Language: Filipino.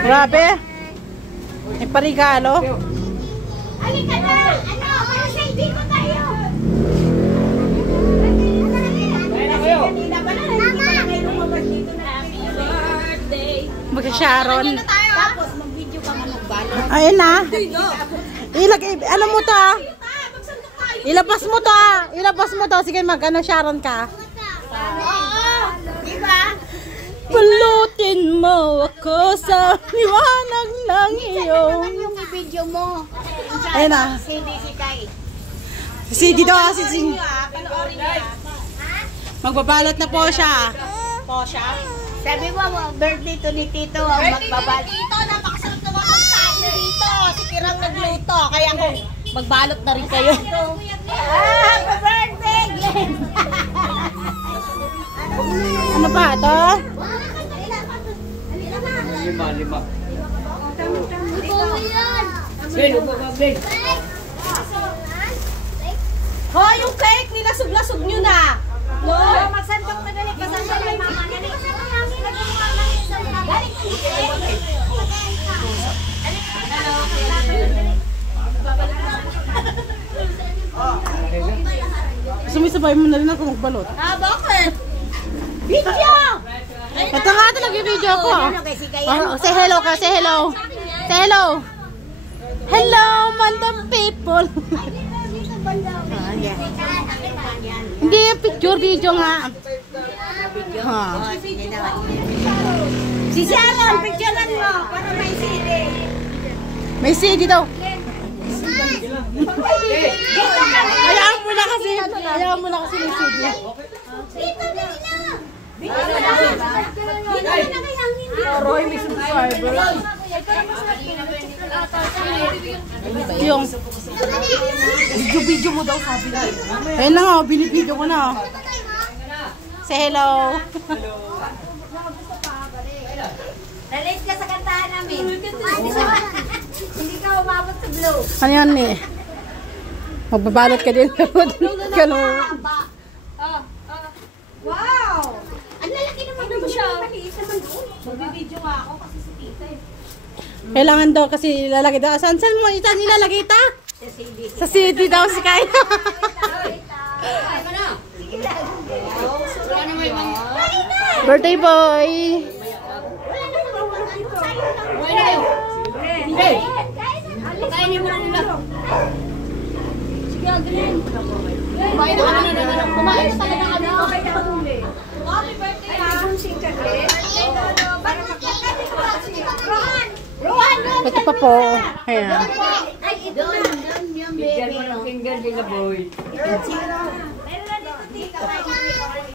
Grabe. May parigalo. Halika na! Ano? Para sa hindi ko tayo! Kanina pa na, hindi pa na kayo lumabas dito na. Happy birthday! Mag-Sharon. Tapos mag-video ka magbalot. Ayun na. Ano mo to ah? Ilabas mo to ah. Ilabas mo to. Sige mag-ano Sharon ka. Oo! Diba? Pulutin mo ako sa liwanag ng iyong. Yung video mo. Ayun na. CD si Kai. Si Dito si Panoorin niya. magbabalot na po siya. Po siya? Sabi mo, birthday to ni Tito. Magbabalot. Tito, napakasarap naman magkain dito. Si Kirang nagluto. Kaya kung magbalot na rin kayo. Happy birthday, Glenn! Ano pa ito? Lima. Ho, yung cake, nilasog-lasog nyo na. No, magsandok na galing. Pasandok na mama na rin. Sumisabay mo na rin ako magbalot. Ah, bakit? Video! Ito nga ito nag-video ko. Say hello ka, say hello. Say hello. Hello, Mandam people. Hindi yung picture, video nga. Si Sharon, picturean mo para may CD. May CD daw. Hayaan mo na kasi. Hayaan mo na kasi may CD. Dito na nila. Dito na kayang hindi. Roy, may subscriber. Yung video mo daw sabi. Ayun na nga, binibidyo ko na. Say hello. Nalit ka sa kantahan namin. Hindi ka umabot sa blue. Ano yan eh? Magbabalot ka din. Ganun. Wow! Ang lalaki naman mo siya. Maliit naman doon. Magbibideo nga ako kasi si tita eh. Kailangan daw kasi ilalagay daw. Saan mo ilalagay ta? Sa CD daw si Kaya. Birthday boy! Kainin mo na nila. Sige, again. Kumain na kami na. Kumain na talaga kami. Happy birthday ha. Rohan! Ito pa po. Ayan. Ay, ito na. Yung baby. Finger, boy. Meron na dito, tita.